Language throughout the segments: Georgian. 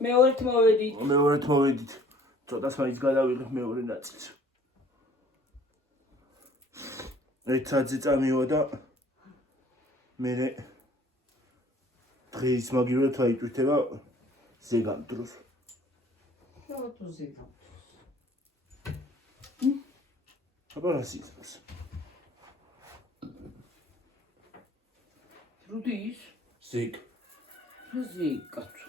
მეორეთ მოვედით. მეორეთ მოვედით. ცოტას მაინც გადავიღებ მეორე ნაწილს. ერთ საათზე წამივა და მე დღეის მაგივრად აიტვირთება ზეგამ დროს. რატო ზეგამ? აბა რა სიტყვას. რუდის? ზეგ. ზეგ კაცო.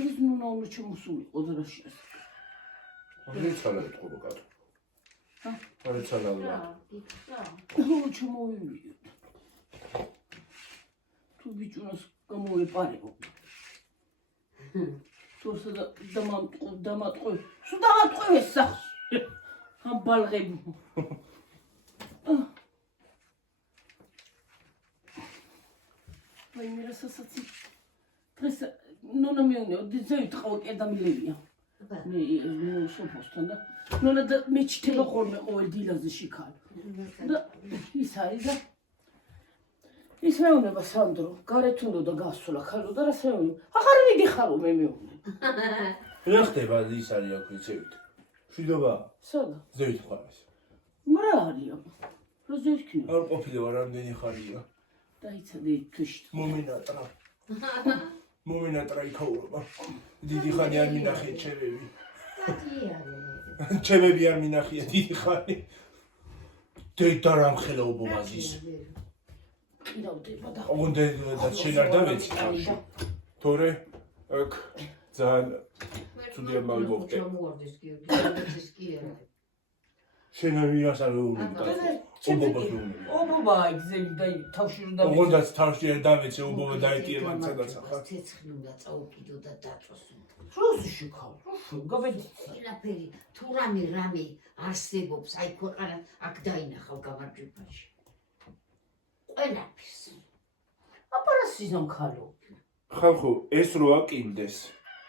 ეს ნუნა ჩამოსულიყო და რა შეასრულა. არ ცალა ეთქობა კაცო. არ ცალა. ჩამოვიმიო. თუ ბიჭუნას გამოეპარებო. თორსა და დამატყვე. სულ დამატყვე სახში. ამ ბალღები. აი მე რასაც დღეს ნონა მეუნეო ძევით ყავა კედამილევია. მე სოფოსთან და ნონა და მე ჩიტება ხოლმე ყოველ დილაზე შიქალ. და ის არის და ის მეუნება სანდრო, გარეთ უნდა და გასვლა ხარო და რას მეუნება. ახარ მიდიხარო მე მეუნე. რა ხდება ის არის აქ ზევით. შვიდობა. სადა? ზევით ხარეს. რა არის აბა? რა ზევით ქნა? არ ყოფილი ვარ რამდენი ხარია. დაიცადე თვიშ. მომინატრა. მომინატრა იქაურობა. დიდი ხანი არ მინახეთ ჩემები. ჩემები არ მინახია დიდი ხანი. დედა რამ ხელაობობაზის. ყირავდება და უნდა და შენ არ დამეცი. თორე აქ ძალიან ცუდია მაგოხტე. შენ არ მინახს არ ვეუბნები. ობობა ვეუბნები. ობობა ეგზები და თავში რომ დამეცი. ოღონდ თავში არ დამეცი ობობა დაეტიება სადაც ახლა. ცეცხლი უნდა წაუკიდო და დაწოს. როზი შეკავ? გაბედი. ყველაფერი თუ რამე არსებობს აი ქვეყანა აქ დაინახავ გამარჯვებაში. ყველაფერს. აბა რა სიზამ ხალო? ხალხო ეს რო აკინდეს.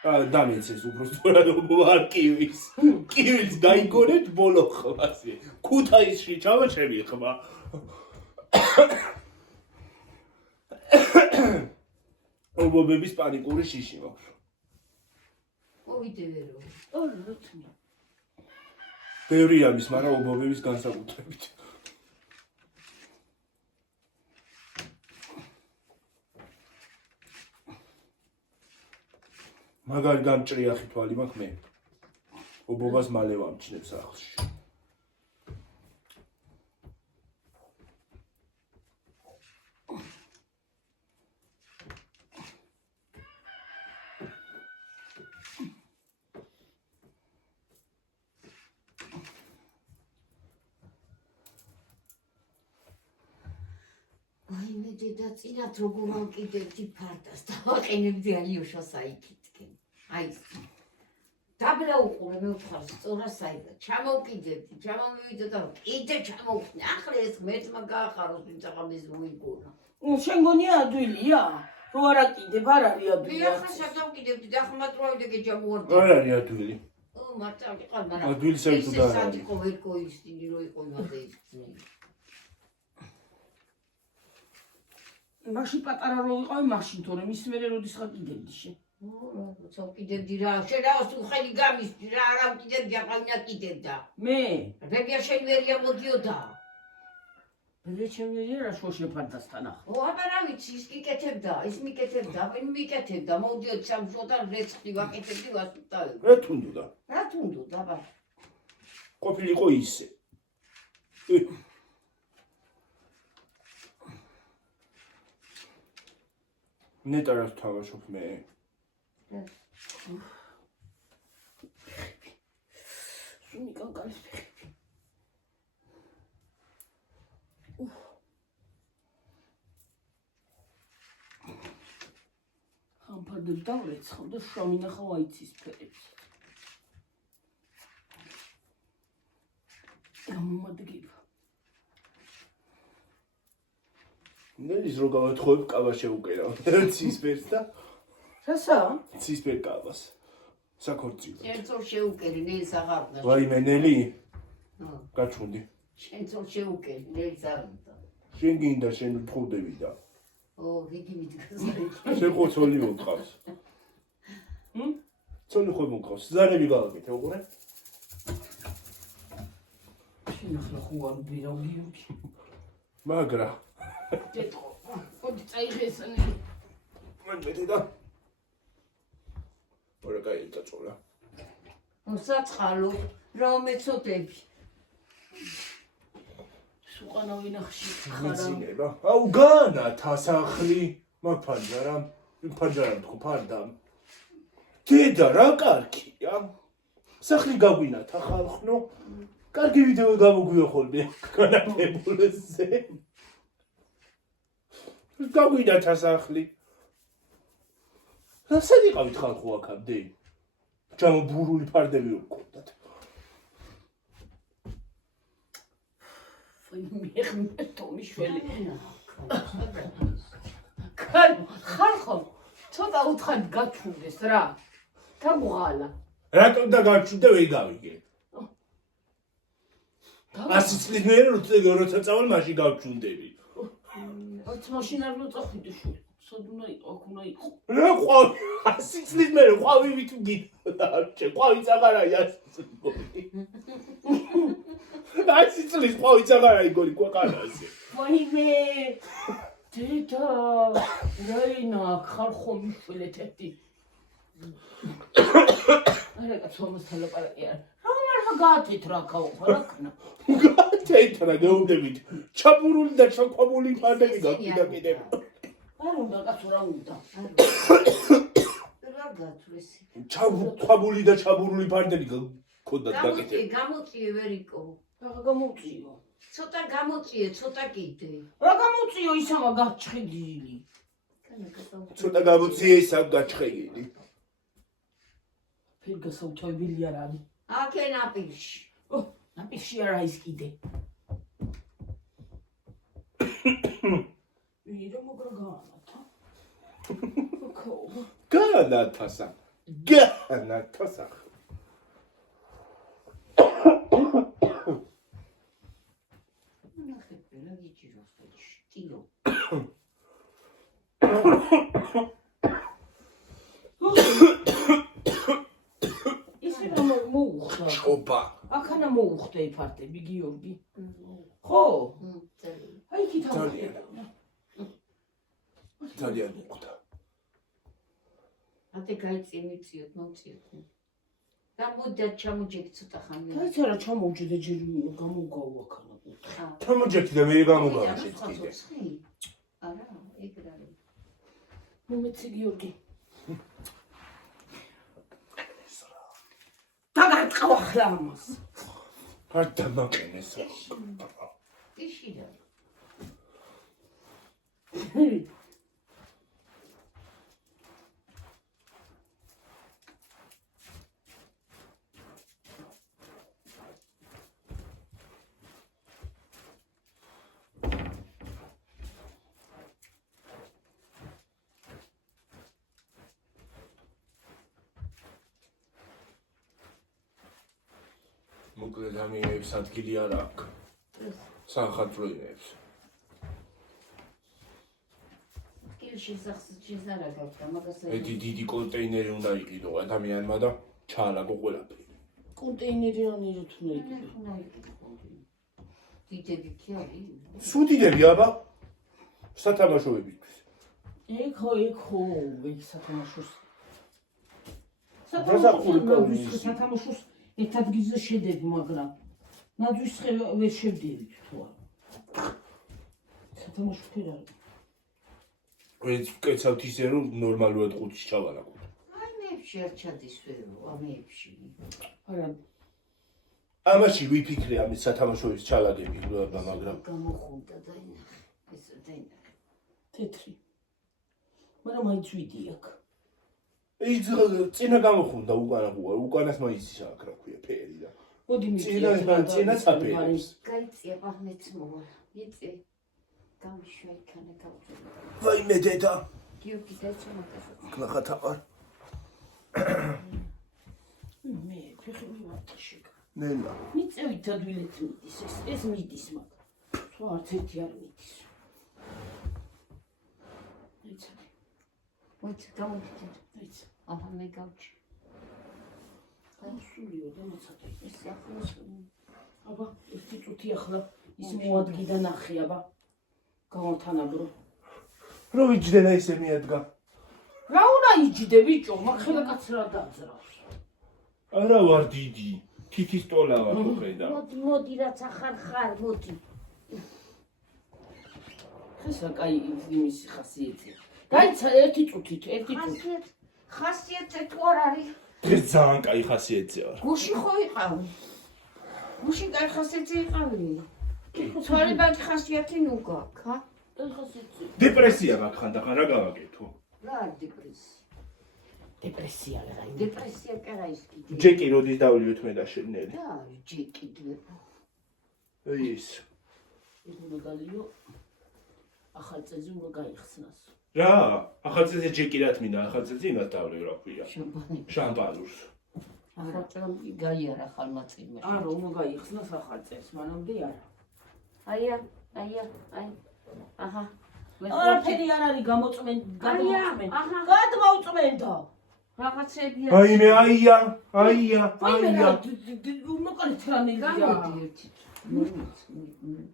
დამეცეს უფრო სწორად ობობა არ კივის. კივის დაიგონეთ ბოლო ხვასი. ქუთაისში ჩავაჩები ხმა. ობობების პანიკური შიში მაქვს. მოვიდევერო. რა თქმა. ბევრი არის, მაგრამ ობობების განსაკუთრებით. მაგარი გამჭრიახი თვალი მაქვს მე. ობობას მალე ვამჩნევ სახლში. აი მე დედა წინათ როგორ ვაკიდებდი ფარტას დავაყენებდი ალიოშას აიკითხე. აი დაბლა უყურე მე ვთქარ სწორა საიტა ჩამოვკიდებდი ჩამომივიდა და კიდე ჩამოვხსნე ახლა ეს მეცმა გაახაროს ვინც ახლა მის მოიგონა. შენ გონია ადვილია? რო არ აკიდებ არ არის მე ადვილი. ახლა შევკიდებდი და ახლა მატროვიდე გეჯამოვარდი. არ არის ადვილი. მარტავი ყარ მაგრამ ადვილი საერთოდ არ არის. ეს სათიკო ვერ კოისტინი რო იყო იმაზე ისწნი. მაშინ პატარა რო იყავი მაშინ თორე მის მერე როდის ხაკიდებდი შენ? როცა ვკიდებდი რა შენ რა თუ ხელი გამისდი რა არა ვკიდებდი ახლა ვინა კიდევდა. მე ბებია შენ ვერია მოდიოდა. ბებია შენ ვერია რა შოშე ფარტასთან ახლა. აბა რა ვიცი ის მიკეთებდა ის მიკეთებდა ვინ მიკეთებდა მოვდიოდი სამშობლოდან რეცხი ვაკეთებდი ვასწავდი. რა თუნდოდა? რა თუნდოდა აბა ყოფილიყო ისე. ნეტარას თავაშობ მე. სუნი კანკალის ფეხები. ამფარდებს დავრეცხავ და შავინახავ აიცის ფერებს. გამომადგება. ნელის რო გავათხოვებ კავა შეუკერავ. ცისფერს და რასა? ცისფერ კავას. საქორწილო. ერთო შეუკერი ნელს აღარ უნდა. ვაიმე ნელი. გაჩვენდი. შენ წორ შეუკენ, ნეც არ უნდა. შენ გინდა შენ ვთხოვდები და. იგი მიდგას. შენ ხო ცოლი მოყავს. ცოლი ხო მოყავს. ზარები გავაკეთე, უყურე. შენ ახლა ხო არ ვირავ გიორგი. მაგრა. დედო, ოდი წაიღესანი. მან მეტი და. ორა კაი დაწოლა. საწყალო, რა მეცოდები. სუყანა ვინახში ხარა. მეცინება. აუ განა თასახლი. მაგ ფანჯარამ, თქო ფარდამ. დედა რა კარგია. სახლი გაგვინათა ხალხნო. კარგი ვიდეო გამოგვიო ხოლმე განათებულზე. გაგვინათა სახლი. სად იყავით ხალხო აქამდე? ჩამობურული ფარდები ვქონდათ. მე თომიშველი. ხალხო, ცოტა უთხარ გაჩუნდეს რა. თამუღალა. რატომ და გაჩუნდა ვერ გავიგე. 100 წლის მერე როცა წავალ მაშინ გავჩუნდები. ოც მაშინ არ მოწახიდე შუ. სოდუნა იყო, აქ უნდა იყო. რა ყვავი 100 წლის მერე ყვავი ვით გიდა. ყვავი წაღარაი 100 წლის. 100 წლის ყვავი წაღარაი გორი ყვაყარაზე. ვაიმე. დედა, რაინა ხალხო მიშველეთ ერთი. არა კაცოს თელაპარაკი არ. რა გაათით რა გაუხო რა ქნა. გაათეითრა გეუბნებით. ჩაბურული და ჩაქვაბული ფარდები გაგვიდა კიდევ. არ უნდა კაცო რა უნდა. რა გათვლეს. ჩაქვაბული და ჩაბურული ფარდები გქონდათ გაკეთებული. გამოწიე ვერიკო. რა გამოწიო. ცოტა გამოწიე, ცოტა კიდე. რა გამოწიო ისამა გაჩხედილი. ცოტა გამოწიე ისა გაჩხეგილი. ფერგასაუთავებელი არ არის. აქე ნაპირში. ნაპირში არა ის კიდე. ვირო მოგრა გაანათა. განათასა. განათასა. ნახე, რა გიჭიროს შტიო. ისე რომ მოუხდა. ობა. აქანა მოუხდა ფარტები გიორგი. ხო? აი იქით ძალიან მოხდა. ათე გაიწიე მიწიოთ, მოვწიოთ. გამოდდა ჩამოჯექ ცოტა ხანი. დაიც არა ჩამოვჯდე ჯერ გამოგავა აქანა კუთხე. ჩამოჯექი და მე გამოგავა შეთქიდე. არა, ეგ რა. მომეცი გიორგი. დაგარტყვა ახლა ამას. არ დამაკენეს. ტიშიდა. მოკლედ ამიებს ადგილი არ აქვს. სამხატვროებს. კილში სახსის არა გაქვს, მაგას ედი დიდი კონტეინერი უნდა იყიდო ადამიანმა და ჩაალაგო ყველაფერი. კონტეინერი რანერთ უნდა იყიდო. დიდები კი არის? სუდიდები აბა სათამაშოებისთვის. ეგ ხო, ეგ სათამაშოს. სათამაშოს ერთ ადგილზე შედები, მაგრამ ნაძვის ვერ შევდივით თუ არა. სათამაშო ფერ არის. ეს კეცავთ ისე რომ ნორმალურად ყუთში ჩავალაგოთ. აი მეებში არ ჩადის ვერო, ამეებში. არა, ამაში ვიფიქრე ამის სათამაშოების ჩალაგები, მაგრამ გამოხუნდა დაინახე. ეს დაინახე. თეთრი. მაგრამ მაინც ვიდი აქ. ის წინა გამოხუნდა უკანას მაინც აქ რა ქვია ფერი და. მოდი წინა საფერებს. გაიწია პაχνეც მოვა. იწე. გამიშვა იქანა გავწევი. ვაიმე დედა. გიორგი დაიწყო. ნახათ აყარ. მე ფეხი მივართა შეგა. ნელა. მიწევით ადვილეთ მიდის ეს მიდის მაგრამ სხვა არც ერთი არ მიდის. იცი. მოიცა გამოდით. იცი. აჰა მე გავჩი. სულიო დამაცადე ეს ახლა აბა ერთი წუთი ახლა ის მოადგი და ნახე აბა გავანთანაბრო რო ვიჯდე და ისე მიადგა. რა უნდა იჯდე ბიჭო მაგხელა კაცს რა დაძრავს არა ვარ დიდი თითის ტოლა ვარ ხედა. მოდი რაც ახარ ხარ მოდი. ხესა კაი იმის ხასიათია გაიცა ერთი წუთით ხასიათი თუ არ არის ეს ძალიან კაი ხასიათია ვარ. გუში ხო იყავი გუში კაი ხასიათი იყავი ცოლებადი ხასიათი ნუ გაქვს ჰა ხასიათი დეპრესია მაქვს ხანდახან რა გავაკეთო? რა დეპრესია რა იმ დეპრესია კარა ის კიდე ჯეკი როდის დავლიოთ მე და შენელი? და ჯეკი დვება ის უნდა გალიო ახალწეზე უნდა გაიხსნას რა ახალწეზე ჯეკი რა თმინდა ახალწეზე იმას დავლიო რა ქვია შამპანი შამპანურს. ახალწელს გაიარა ხალმაწილმა არა უნდა გაიხსნას ახალწეს მანამდე არა აი აჰა არაფერი არ არის გამოწმენ აჰა გადმოუწმენდა რაღაცებია აიმე აია უმოყალით რანელია გამოდი ერთი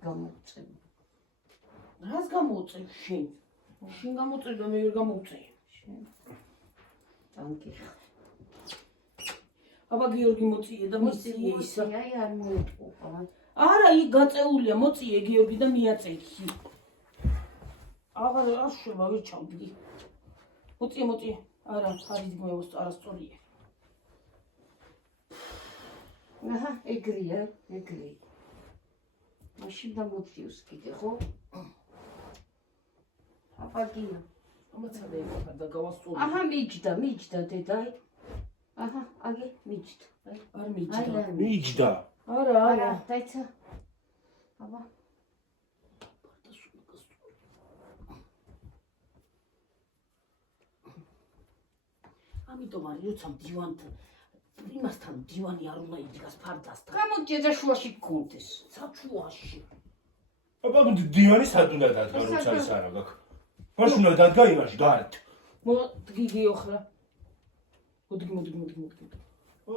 გამოწენ რას გამოუწევ შენ გამოწევ და მე ვერ გამოუწევ ტანკი აბა გიორგი მოწიე და მისიე ისა აი არ მოუწყო არა იქ გაწეულია მოწიე გიორგი და მიაწექი აღარ აშუება ვერ ჩავდგი მოწიე არა არის გვევს არასწორია აჰა ეგრია მაშინ დამოწიოს კიდე ხო აპაგინა ამაცადე და გავასწორი აჰა მიჯდა დედა აჰა აგი მიჯდა არ მიჯდა მიჯდა არა დაიცა აბა ამიტომ არის როცა მდივანთან იმასთან მდივანი არ უნდა იდგას ფარდასთან გამოდი და შუაში გქონდეს საჩუაში აბა დივანი სად უნდა დადგა როცა ის არა გაქვს? მაშ უნდა დადგა იმაში გარეთ. მოდი გიოხრა მოდი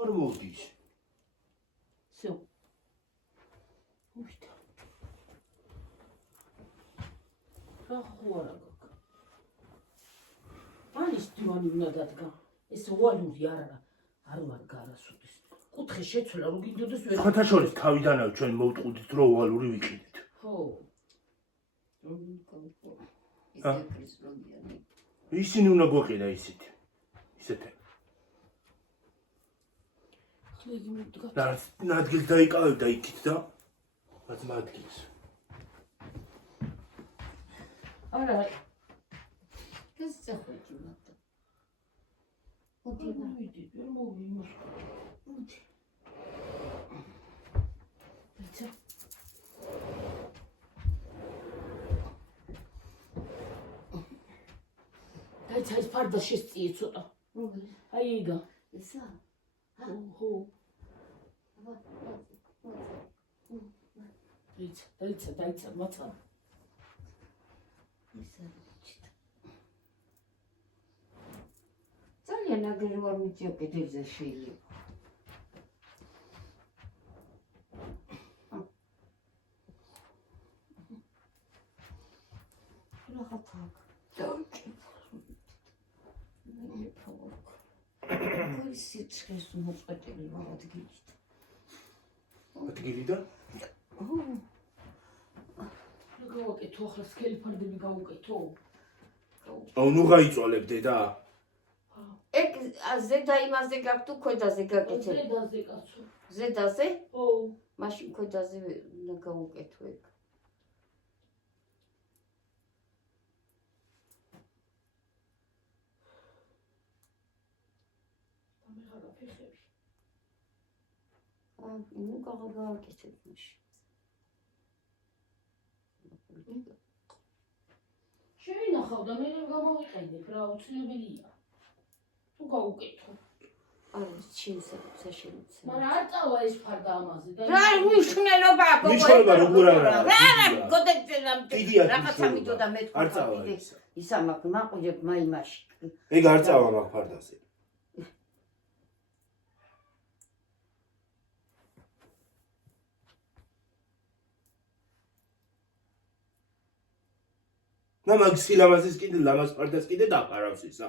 არ მოდის. всё უშტა რა ხوارა გაქვს ანის დივანი უნდა დადგა ეს ოვალური არ ვარ გარასუდის კუთხე შეცვლა რო გინდოდეს ვერ ხათა შორის თავიდანავ ჩვენ მოვტყუდით რომ ოვალური ვიყიდით. ხო ისინი უნდა გვიყიდა ისეთი. ისეთები. ხლა იგი მოდგა და ადგილს დაიკავებდა იქით და რაც მადგილს. არა ეს წახვეჭი მარტო მოდი მოვიდი ვერ მოვიმოს მოდი ეცა დაიცა ის ფარდა შესწიე ცოტა აი იგა ესა ხო დაიცა მაცა ესა ძალიან აგერ ვარ მიწიო კედელზე შეიძლება რაღაცა ის სიცხეს მოწყვეტილი ვარ ადგილით ადგილიდან? გავაკეთო ახლა სქელი ფარდები გავუკეთო აუ ნუ გაიწვალებ დედა. ეგ ზედა იმაზე გაქვს თუ ქვედაზე გაკეთებ ზედაზე კაცო ზედაზე ხო მაშინ ქვედაზე უნდა გავუკეთო ეგ ამერა ფეხები ნუ გავაკეთებ მაშინ შევინახავ და მე გამოვიყენებ რა უცნობელია თუ გავუკეთო არის ჩინსა საშენიც. მაგრამ არ წავა ეს ფარდა ამაზე და რა მნიშვნელობა აქვს? მნიშვნელობა როგორ არა? რა გოდეცელა კიდია რაღაცა მიდოდა მე არ წავა ის. ისა მაგ მაყუჯებ მაიმაში. ეგ არ წავა მაგ ფარდაზე. და მაგ სილამაზის კიდე ლამაზ ფარდას კიდე დაფარავს ისა.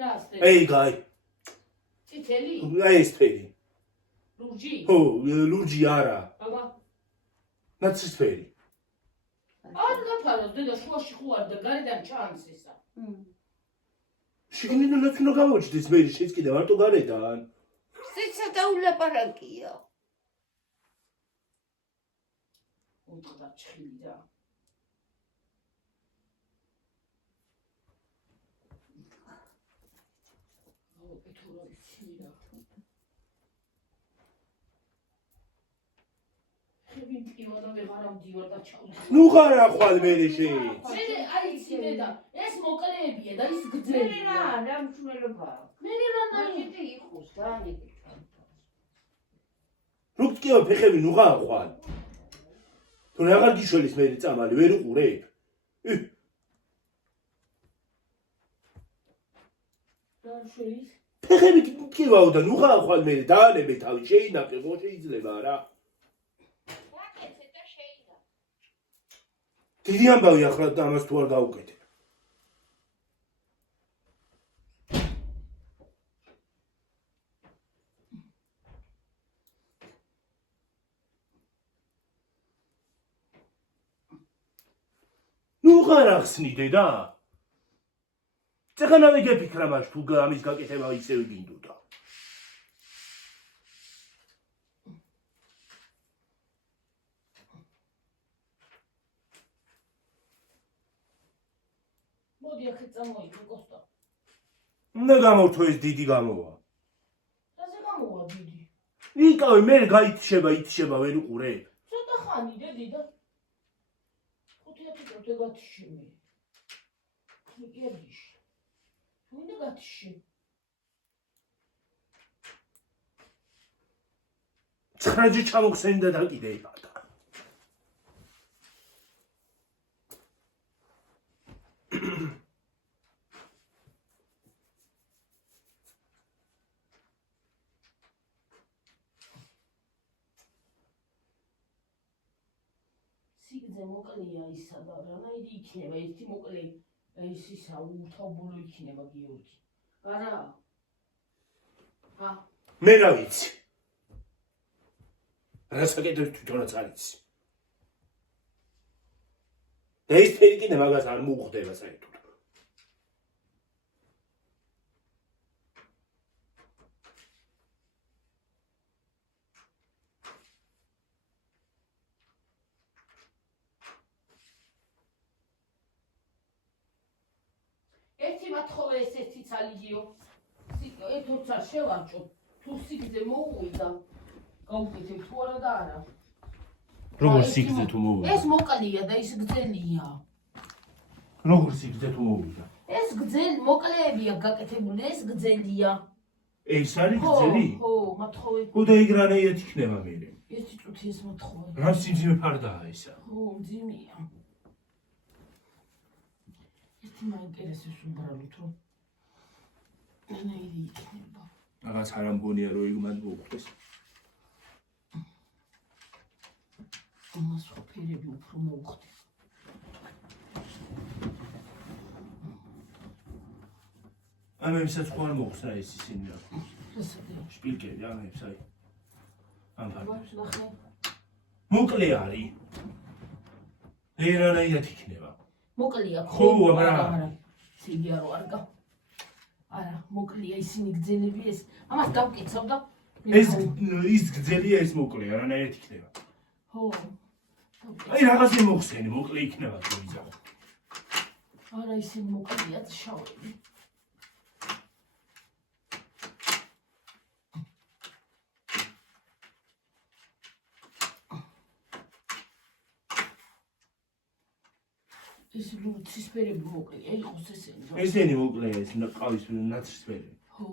რა ასწე? ეი გაი. წითელი? აი ეს ფერი. ლურჯი? ხო, ლურჯი არა. აბა. ნაცრისფერი. არ დაფარავს დედა შუაში ხო არ და გარედან ჩანს ისა. შიგნიდან უნდა გამოჩნდეს მე შეც კიდე მარტო გარედან. სიცა დაულაპარაკია. უთხრა ჩხილი რა. ნუ ხარა ხვალ მე შე. მე აი ცინე და ეს მოკლეებია და ის გძელია. რა მნიშვნელობა აქვს? მე რა ნაჭიდი იყოს და ნიკი. რუქ კიო ფეხები ნუ ხარ ხვალ. თუ აღარ გიშველის მე წამალი ვერ უყურებ. რა შველის? ფეხები კივაო და ნუ ხარ ხვალ მე დაანებე თავი შეინახე ხო შეიძლება რა. დიდი ამბავი ახლა და ამას თუ არ გაუკეთებ. ნუ ხარ ახსნი დედა. წეღანავე გეფიქრა მას თუ ამის გაკეთება ისევ გინდოდა. მოდი ახლა წამოიღო კოსტა. უნდა გამოვთო ეს დიდი გამოვა. რაზე გამოვა დიდი? იკავე მე გაითიშება ვერ უყურებ. ცოტა ხანი დედა. 5-10 წუთი გათიშები. მიგერიშ. უნდა გათიში. 9-ში ჩამოგხსენდა და კიდე იპატა. სიგრძე მოკლეა ისა და რანაირი იქნება ერთი მოკლე ეს ისა უთაობოლო იქნება გიორგი. არა. მე რა ვიცი. რასაკეთებს თვითონაც არ იცი. და ეს ფერი კიდე მაგას არ მოუხდება საერთოდ. ერთი მათხოვე ეს ერთი ცალიგიო. თორცა შევარჭო. თუ სიგრძე მოუვიდა. გაუკეთებ თუ არა და არა. როგორ სიგრძე თუ მოვიდა? ეს მოკლეა და ის გძელია. როგორ სიგრძე თუ მოვიდა? ეს გძელი მოკლეებია გაკეთებული, ეს გძელია. ეს არის გძელი? ხო, მათხოვე. ხო და ეგ რანაირად იქნება მე? ერთი წუთი ეს მათხოვე. რა სიმძიმე ფარდაა ისა? ხო, მძიმეა. ერთი მაინტერესებს უბრალოდ რომ რანაირი იქნება. რაღაც არ ამგონია რომ ეგ მან მოუხდეს. ამას ხო ფერები უფრო მოუხდება. ამებსაც ხო არ მოუხსნა ეს ისინი რა. რასადია? შპილკები ამებს აი. ამ ფარდას. ნახე. მოკლე არის. ერანაირად იქნება. მოკლეა ხო, არა. სიგია რო არ გა. არა, მოკლეა ისინი გძელები ეს. ამას გავკიცავ და ის გძელია ეს მოკლე, არანაირად იქნება. ხო. აი რაღაცე მოხსენი, მოკლე იქნება თუ იზახო. არა ისინი მოკლეა შავები. ეს ლურცისფერები მოკლეა, იყოს ესენი. ესენი მოკლეა ეს ყავის ნაცრისფერი. ხო,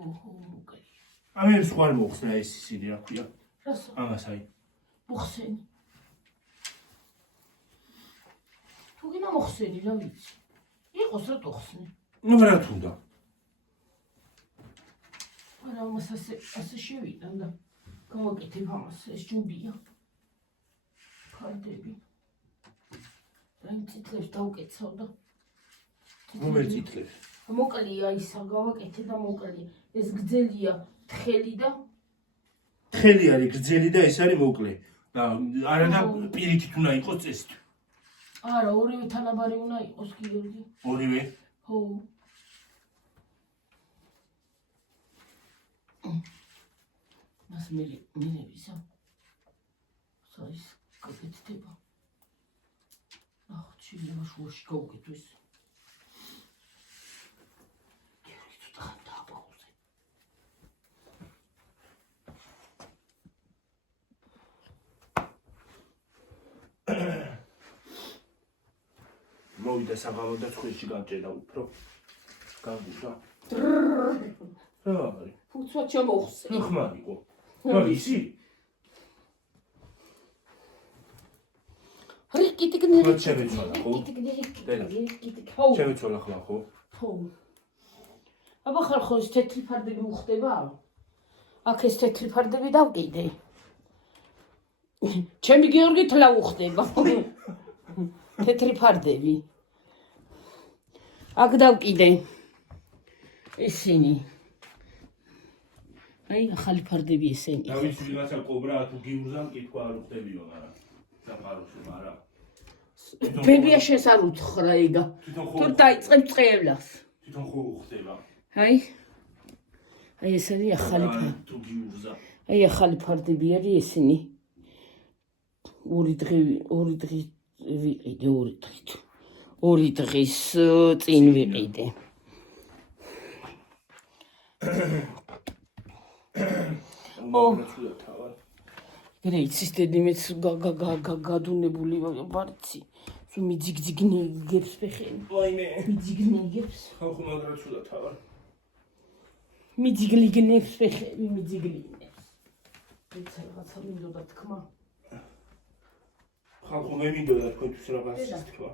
მოკლეა. ამერს ხوار მოხსნა ეს ისინი რა ქვია. რასო? ამას აი. მოხსენი. თუ გინდა მოხსენი რა ვიცი. იყოს რა თოხსნი. ნუ რა თუნდა. არა ამას ასე შევიდა და გავაკეთებ ამას ეს ჯობია. ფარდები. და იმ წითლებს დავკეცავ და რომელი წითლებს? მოკლია ისა გავაკეთე და მოკლია. ეს გრძელია თხელი და თხელი არის გრძელი და ეს არის მოკლე. და არა და პირიქით უნდა იყოს წესით. არა, ორივე თანაბარი უნდა იყოს გიორგი. ორივე? ხო. მას მინებისა. საის გაკეთდება. ნახოთ, შეიძლება შუაში გავუკეთო ეს. გიორგი ცოტა ხან დააბაუზე. მოვიდა საღამო და ცხვირში გამჭედა უფრო. გამბუდა. რა არის? ფუცვა ჩამოხსე. ნუ ხმარიყო. რა ისი? რიკიტიგნერი. ხო, შემეცვალა, ხო? რიკიტიგნერი. ხო. შემეცვალა ხმა ხო? ხო. აბა ხარ ხო ეს თეთრი ფარდები უხდება? აქ ეს თეთრი ფარდები დავკიდე. ჩემი გიორგი თლა უხდება. თეთრი ფარდები. აქ დავკიდე. ისინი. აი ახალი ფარდები ესენი. და ვიცი ვიღაცა კობრა თუ გიურზა მკითხვა არ უხდებიო, მაგრამ საფაროსო, მაგრამ ბებია შენს არ უთხრა იგა. თუ დაიწყებ წევლას. თვითონ ხო უხდება. აი. აი ეს არის ახალი ფარდები. თუ გიურზა. აი ახალი ფარდები არის ესენი. ორი დღე ვიყიდე, ორი დღის წინ ვიყიდე. გრეიცის დედიმეც გადუნებული ვარცი. სულ მიძიგძიგნიგებს ფეხები. ვაიმე. მიძიგნიგებს. ხალხო მაგრად სულა თავარ. მიძიგლიგნებს ფეხები, მიძიგლიგნებს. ეცა რაღაცა მინდოდა თქმა. ხალხო მე მინდოდა თქვენთვის რაღაცა თქვა.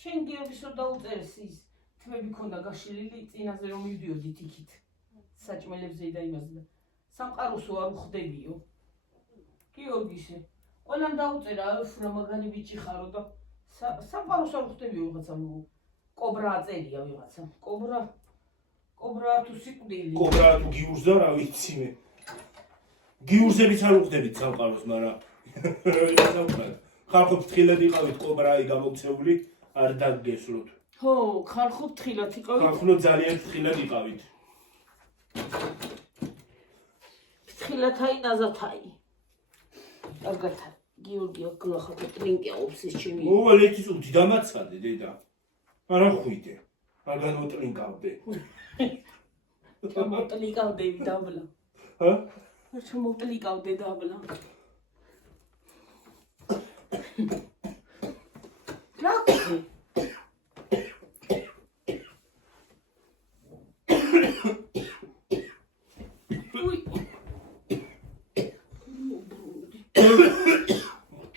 შენ გიორგის რო დაუწერეს ის თმები ქონდა გაშლილი წინაზე რომ მივდიოდით იქით. საჭმელებზე და იმაზე და სამყაროსო არ უხდებიო. გიორგისე, ყველამ დაუწერა რა მაგარი ბიჭი ხარო და სამყაროსო არ უხდებიო ვიღაცა კობრა აწერია ვიღაცა. კობრა თუ სიკვდილი. კობრა თუ გიურზა რა ვიცი მე. გიურზებიც არ უხდებით სამყაროს, მაგრამ ხალხო ფრთხილად იყავით კობრაი გამოქცეული, არ დაგგესროთ. ხო, ხალხო ფრთხილად იყავით. ხალხო ძალიან ფრთხილად იყავით. ფრთხილათაი ნაზათაი. კარგად, გიორგი აქ ტრინკი აობს ეს ჩემი. მოვალ ერთი წუთი დამაცადე დედა. არა ხვიდე. არ განოტრინკავდე. ჩამოტრინკავდე დაბლა. ჰა? ჩამოტრინკავდე დაბლა. რა გქონდა?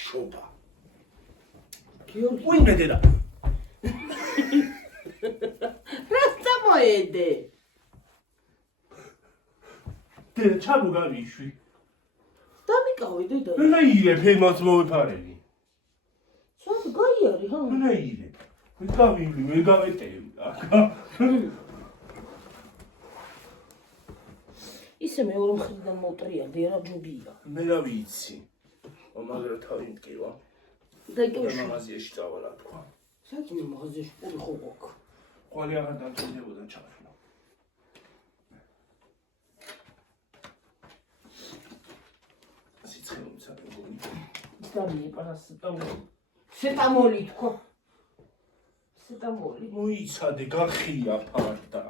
ჩობა. გიორგი, უიმე დედა. რა წამოედე? დედა ჩამოგავიშვი. დამიკავე დედა. რა ირე ფემას მოვიფარები. სად გაიარი ხა? რა ირე. მე გავეტევი. ისე მეორე მხრიდან მოუტრიალდი რა ჯობია. მე რა ვიცი. მაგრამ თავი მტკივა. და იკევში. მაღაზიაში წავა რა თქვა. საერთოდ მაღაზიაში პური ხო გვაქვს. ყვალი აღარ დამჭირდებოდა ჩავშლა. სიცხე მომცადე გონი. დამიე პარასიტამოლი. სეტამოლი თქო. სეტამოლი. მოიცადე გახია ფარდა.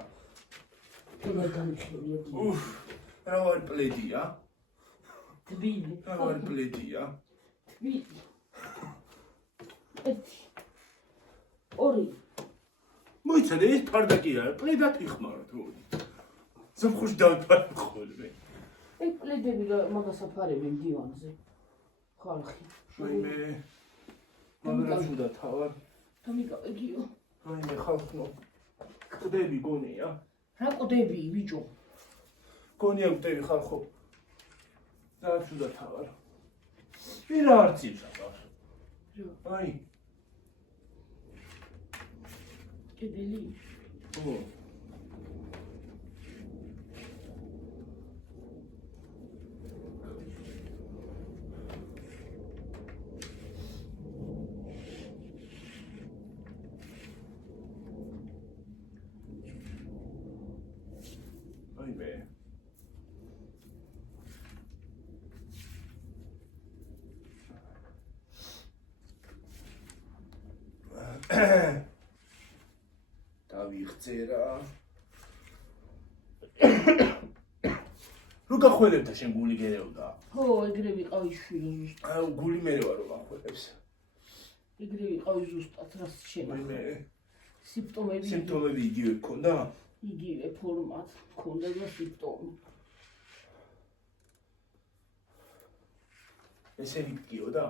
ეგ გამიხილია. უფ, რა ვარ პლედია? თბილი. რა ვარ პლედია? თბილი. ერთი. ორი. მოიცადე ეს ფარდა კი არა, პლედად იხმაროთ მოდი. ზაფხულში დავიფარე ხოლმე. ეგ პლედები და მაგასაფარებენ დივანზე. ხალხი. რაიმე მაგრამ უნდა თავარ. დამიკავებიო. რაიმე ხალხო. ყდები გონია. რა ყდები ბიჭო? გონია ყდები ხალხო. რაც უნდა თავარ. ვირა არცივს აბა. აი. კედელი. ო. რაიმე დავიღწე რა რო გახველებდა შენ გული გერევდა ხო, ეგრე ვიყავი შვილი ზუსტად. აუ გული მერე ვარო გახველებს ეგრე ვიყავი ზუსტად, რას შენ. რაიმე სიმპტომები სიმპტომები იგივე გქონდა იგივე ფორმად ქონდა და სიმპტომი. ესე ვიტკიოდა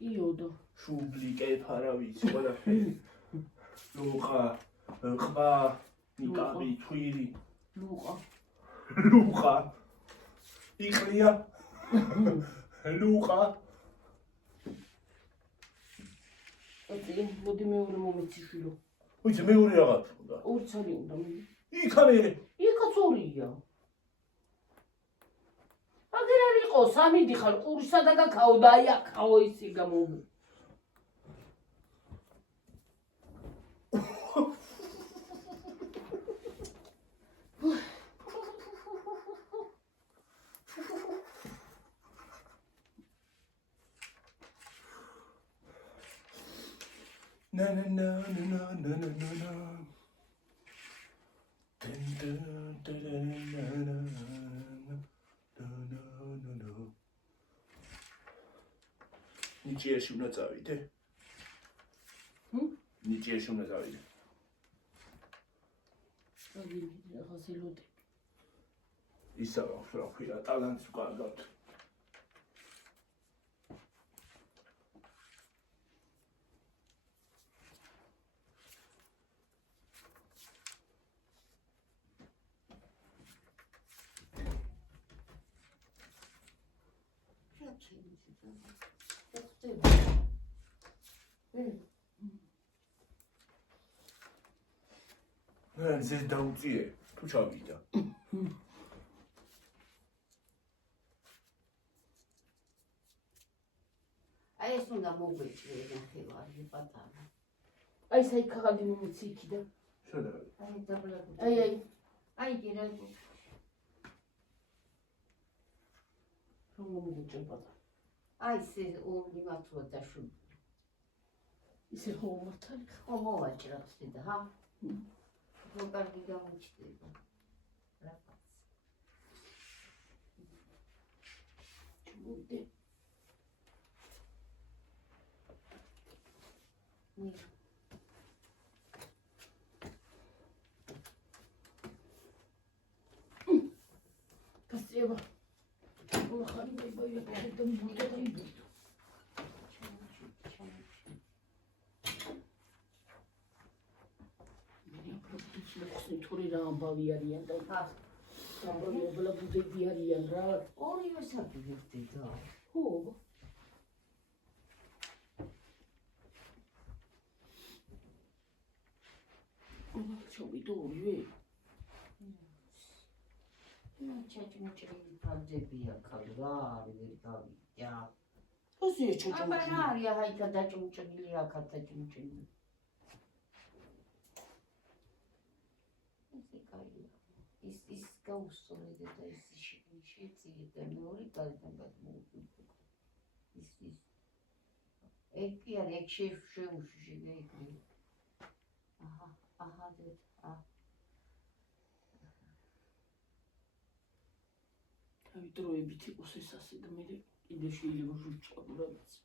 იოდა. შუბლი კეფა რა ვიცი ყველაფერი ლუყა ყბა ნიკაბი თვირი ლუყა. ლუყა იყლია ლუყა ოკეი, მოდი მეორე მომეცი შვილო. ვიცი მეორე რაღაც უნდა ორი ცალი უნდა მე. იქანე იქაც ორია. აგერ არ იყო, სამი დიხარ, ყურსა და გაქაო და აი აქაო ისი გამომი. na na na na na na na na dun dun dun dun na na na ნიჭიერში უნდა წავიდე? ნიჭიერში უნდა წავიდე. აგერი რაღაც ელოდები. ისა რა ქვია, ტალანტს ვკარგავთ. ზეს დაუწიე, თუ ჩავიდა. აი ეს უნდა მოგვეჭრე ნახევარი პატარა. აი საიქაღადი მომეცი იქიდან. შედარებ. აი დაბლა. აი. აი გერა. რომ მომეჭრე პატარა. აი ეს ორი მართლა დაშუ. ისე ხო მართალი. ხო მოვაჭრა ხსედა, ჰა? რო კარგი გამოჩდება. რაღაც. ჩუმუდე. Спасибо. Ой, хороший боец, это будет. თორი რა ამბავი არიან და ამბავი ბლაბუდები არიან რა. ორივე საფუძვდა. ხო. ჩავიდო ორივე. ჩაჭმოჭრილი ფარდებია ქალვა, არ ვერ გავიდა. ოსია ჩაჭმოჭრილი. აბა რა არია ჰაითა დაჭმოჭრილი აქა დაჭმოჭრილი. ის გაუსწორდა და ის შეწირდა და მეორე გადაგად მოუწოდა. ის ეგ კი არის ეგ შეუშში ეგ. აჰა და თავი დროებით იყოს ეს ასე და მე კიდე შეიძლება ვუჭყობ რა ვიცი.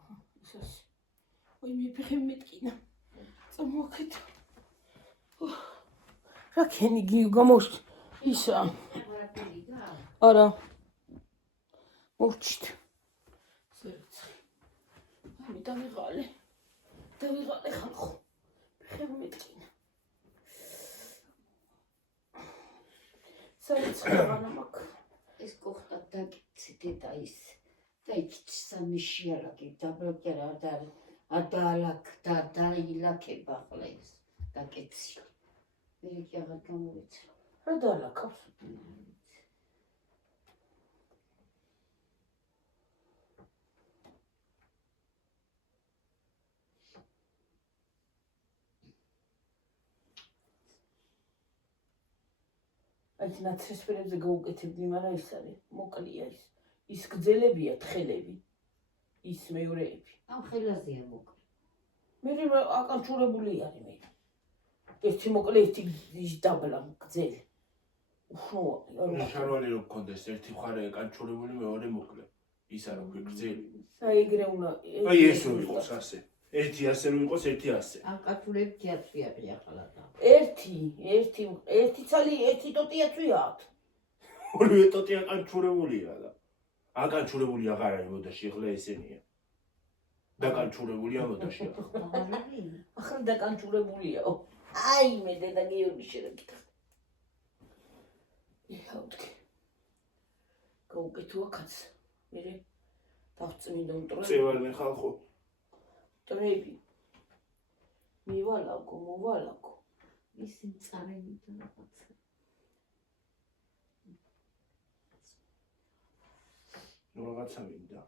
აჰა ეს ასე. ой მე ფეხი მეტკინა. წამოქეთ. რა ქენი გამოშ ისა არაფერი და არა მოვჩით სერცი ამი დავიღალე ხალხო ხერო მეტკინა სერცი აღარა მაქვს ეს კოხტა დაკიცი დედა ის და იქით სამი შიარაკი დაბლოკერა და ადალაკ და დაილაკება ხოლმე ეს დაკიცი მე კი აღარ გამოვიცი რა დალაკავს აი ნაცრისფერებზე გაუკეთებდი, მაგრამ ის არის მოკლია ის გძელებია თხელები ის მეორეები ამ ხელაზეა მოკლე მე აკანჩურებული არის მე ერთი მოკლე ერთი დაბლა გძელი უშუალო შარვალი რო გქონდეს ერთი მხარე აკანჩურებული მეორე მოკლე ის არა გვიგრძელი საიგრე უნდა აი ეს რო იყოს ასე ერთი ასე რო იყოს ერთი ასე ამ კაცურებს თეატრიები ახლა და ერთი ცალი ერთი ტოტიაცვია ორივე ტოტი აკანჩურებულია და აკანჩურებული აღარ არის მოდაში ახლა ესენია დაკანჩურებულია მოდაში ახლა დაკანჩურებულია აი მე დედა გიორგი შეგეკითხა იაუტკი გაუკეთოა კაც მე დავწმინდა მტრები წევალი ხალხო მტრები მოვალაკო ისინი წარენი და რაღაცა რაღაცა მინდა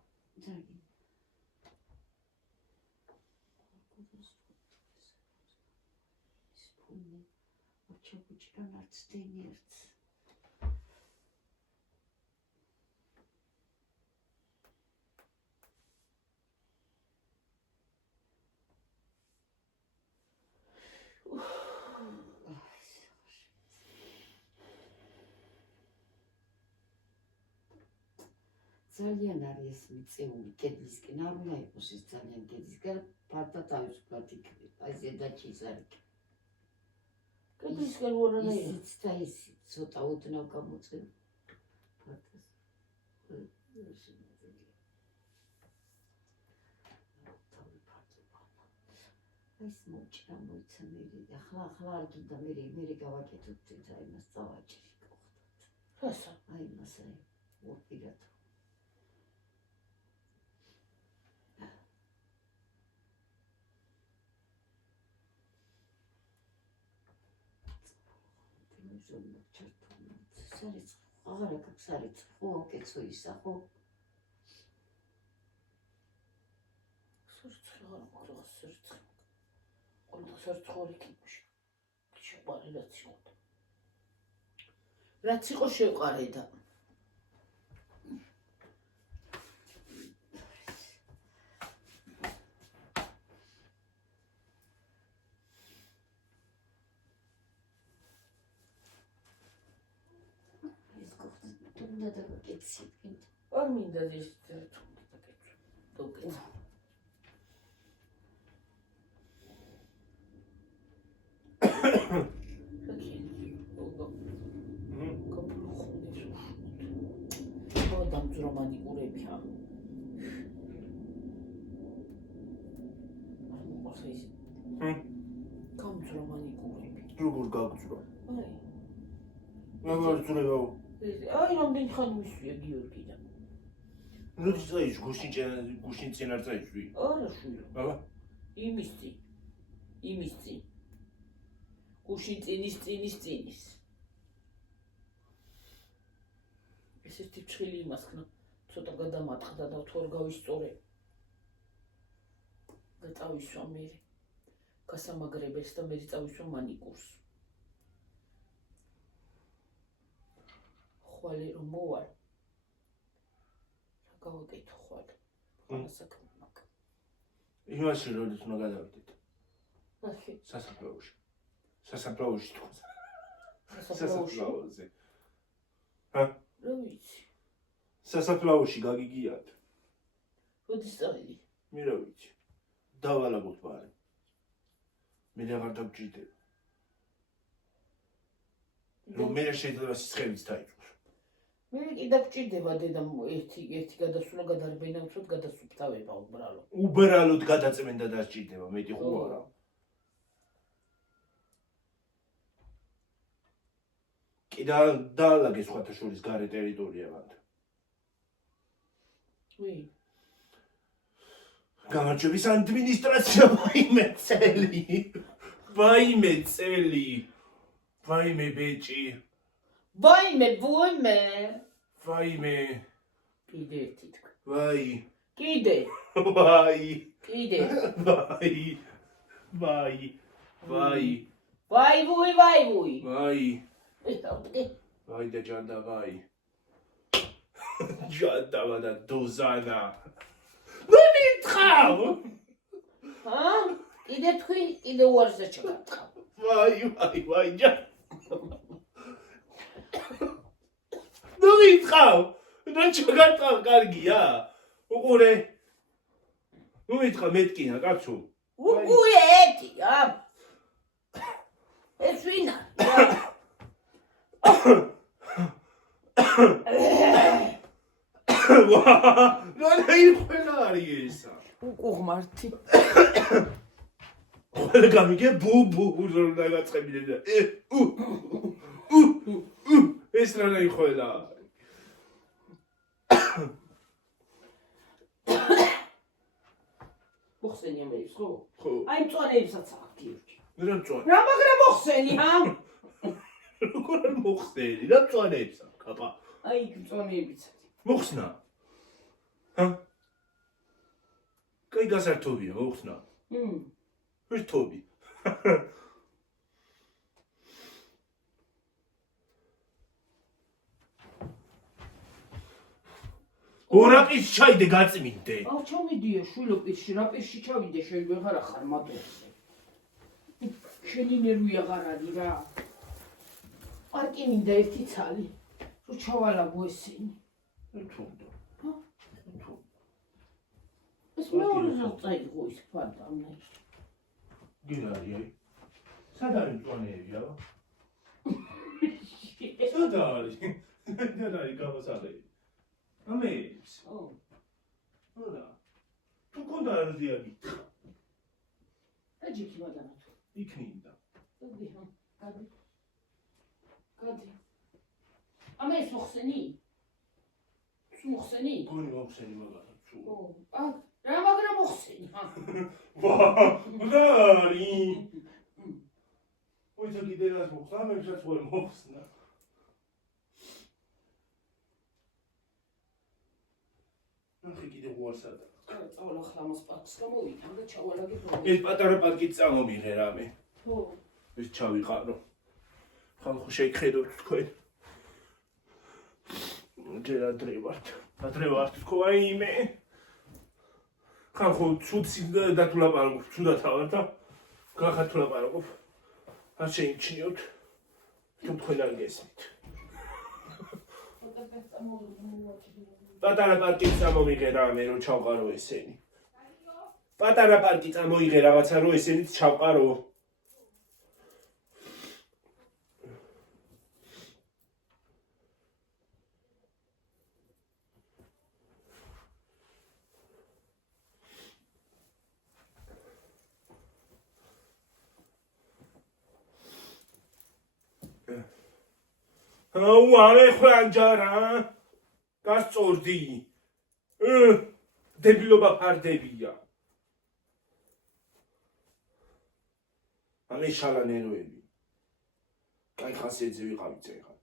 ძაგი სპუნი ოჩაბუჩკან არც დენიერც ძალიან არის ეს მიწეული კედლისკენ არ უნდა იყოს ეს ძალიან კედლისკენ ფარდა თავისუფლად იქნება აი ზედაჩი ის არის კედლისკენ უარანაირად ისიც და ისიც ცოტა ოდნავ გამოწევ ფარდას ეს მოჭრა მოიცა მე ახლა არ გინდა მე გავაკეთოთ და იმას წავაჭრი გოხდათ რასა აი მას აი ვოპირათ სარიც აღარა გაქვს სარიც ხო აკეცო ისა ხო სურცხრა რაღაც სურცხრა ყველა სურცხვარი კიბში შეყარე რაც იყო შევყარე და უნდა დაგაკეთე არ მინდა ეს დაგეკეთო დამძრომანი ყურებია გამძრომანი ყურები როგორ გაგძრო აი როგორ ძრებაო აი რამდენი ხანი მისვია გიორგიდან როდის წაიში გუშინ წინ არ წაიში არა შვილო აბა იმის წინ გუშინ წინის ეს ერთი ჩხილი იმასქნა ცოტა გადამატყდა და თუ არ გავისწორე და წავისვა მე გასამაგრებელს და მე წავისვა მანიკურს ხვალე რომ მოვალ რა გავაკეთო ხვალ ყველა საქმე მაქვს იმაში როდის უნდა გადავიდეთ ნახე სასაფლაოში თქო სასაფლაოზე რა ვიცი სასაფლაოში გაგიგიათ როდის წავიდი მე რა ვიცი დავალაგოთ ბარე მე აღარ დაგჭირდება რომ მე შეიძლება სიცხეებიც დაიწყოს. მე კიდე გვჭირდება დედამ ერთი გადასვლა გადარბენა უშოთ გადასუფთავება უბრალოდ. უბრალოდ გადაწმენდა დასჭირდება, მეტი ხო არა. კიდე დაალაგე სხვათა შორის გარე ტერიტორია მანდ. ვი. გამარჯვების ადმინისტრაცია ვაიმე წელი. ვაიმე წელი. ვაიმე ბეჭი. ვაიმე. ვაიმე. კიდე ერთი თქვა. ვაი. კიდე. ვაი. კიდე. ვაი. ვაი. ვაი. ვაი ვუი. ვაი. ეხავდი. ვაი და ჯანდა ვაი. ჯანდა და დოზანა. მე მითხავ. ჰა? კიდე თქვი, კიდე უარზე ჩაგატყავ. ვაი ჯა. ნუ მითხავ. და ჩაგატყავ კარგია. უყურე. ნუ მითხავ მეთკინა კაცო. უყურე ეთი, ა. ეს ვინა? რა იქნება არისა? უყურმართი. ყველა გამიგე ბუ რომ დაგაწყებინე. ეს რა იქნება? მოხსენი ამერებს ხო? ხო. აი მწვანეებსაც აქვს გიორგი. რა მწვანე? რა მაგრა მოხსენი, ჰა? როგორ არ მოხსენი? რა მწვანეებს აქვს, კაპა? აი იქ მწვანეებიც. მოხსნა. ჰა? კაი გასართობია, მოხსნა. ვირთობი. ორაპის ჩაიდე გაწმინდე. აუ ჩავიდიე შვილო პირში, რა პირში ჩავიდე, შენ ვეღარ ახარ მატოზე. შენი ნერვი აღარ არის რა. პარკი მინდა ერთი ცალი. რო ჩავალაგო ესენი. თუნდო. ეს მეორე წაიღო ის ფანტანა. გირარია. სად არის მწვანეებია? სად არის? სად არის გამოსაღები? ამებს. ო. რა. თუ კონდა რაზია გითხრა. აჯიქი მადანა თუ. იქნინდა. გადი ჰა. გადი. ამეს მოხსენი? მოხსენი? გონი მოხსენი მაგასაც. ო. რა მაგრა მოხსენი ჰა. ვარი. ოიცა კიდე რას მოხსნა, მესაც ვერ მოხსნა. ნახე კიდე უარსადა. წავალ ახლა მას პარკს გამოვიდა და ჩავალაგე პრობლემა. ეს პატარა პარკით წამომიღე რამე. ხო. ეს ჩავიყარო. ხალხო შეიხედოთ თქვენ. ჯერ ადრე ვართ თქო აიმე. ხალხო ცუდს დათვლაპარაკობ, ცუდად ავარ და გახარ თვლაპარაკობ. არ შეიმჩნიოთ. თუ თქვენ არ გესმით. პატარა პარკით წამომიღე რამე რომ ჩავყარო ესენი. პატარა პარკი წამოიღე რაღაცა რომ ესენიც ჩავყარო. აუ არე ხვანჯარა გასწორდი. დებილობა ფარდებია. ამე შალა ნერვები. კაი ხასიათზე ვიყავით ეხლა.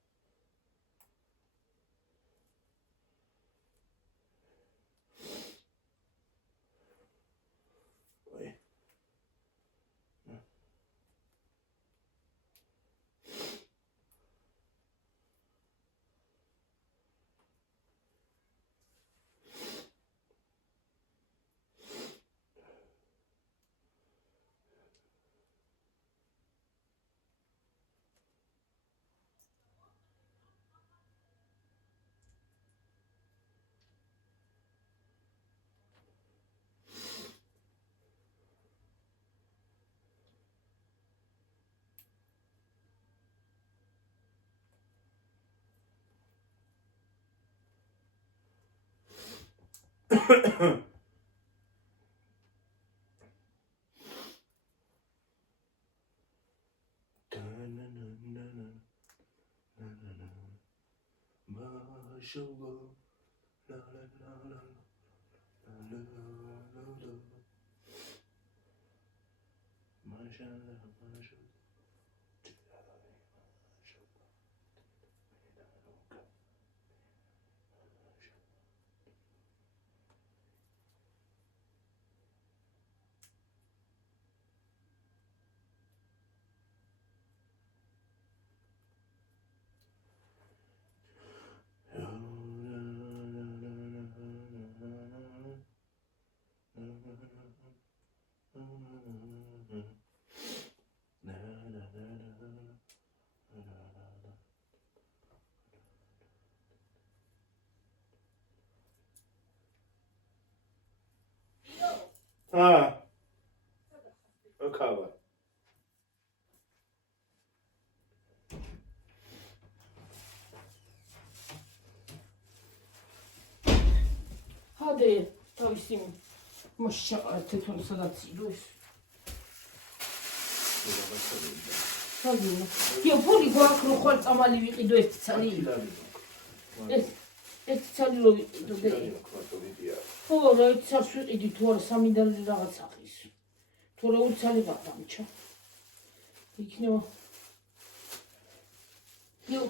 Akava. Hadi, თავისი მოშ ჩაყარა თვითონ სადაც იდოს. Io pure guardo lo qual amali viqido est sali. ეს ცალი რო ვიყიდო ხო რა იცი არ ვიყიდი თუ არა 3 დალი რაღაც ახის თუ რა უცალი ვაყამჩა იქნება io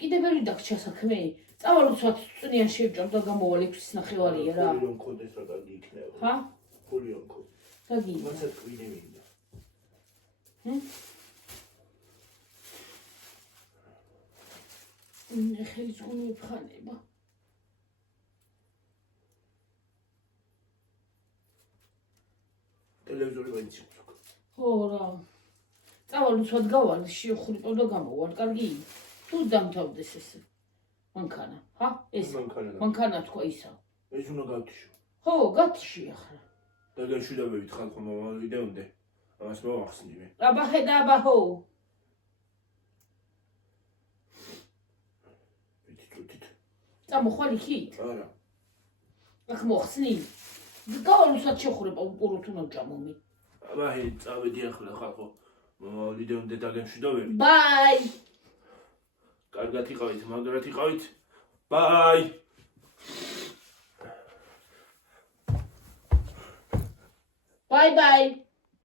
კიდე ვერი დაგჭა საქმე წავალ უცბად წვნიან შევჭამ და გამოვალ 6 ნახევარია რა ფულიონ კოდეს რა დაგი იქნება ხა ფულიონ კოდი დაგი მასაც კვინე მინდა ხელის გული ვხანება ტელევიზორი მაინც იყო ხო რა წავალ უცბად გავალ შევხვრიტო და გამოვალ კარგი თუ დამთავრდეს ესე მანქანა ხა ეს მანქანა თქვა ისა ეს უნდა გავთიშო ხო გათში ახლა დაგაშვიდავებით ხალხო მომავიდეონდე ამას მოვახსნი მე აბა ხედა აბა ხო წამოხვალ იქით არა აქ მოხსნი გავალ უცბად შევხვრიტო უყუროთ უნდა ჭამომი აბა ჰე წავედი ახლა ხალხო მომავიდეონდე დაგაშვიდავებით ბაი კარგად იყავით მაგრად იყავით ბაი ბაი ბაი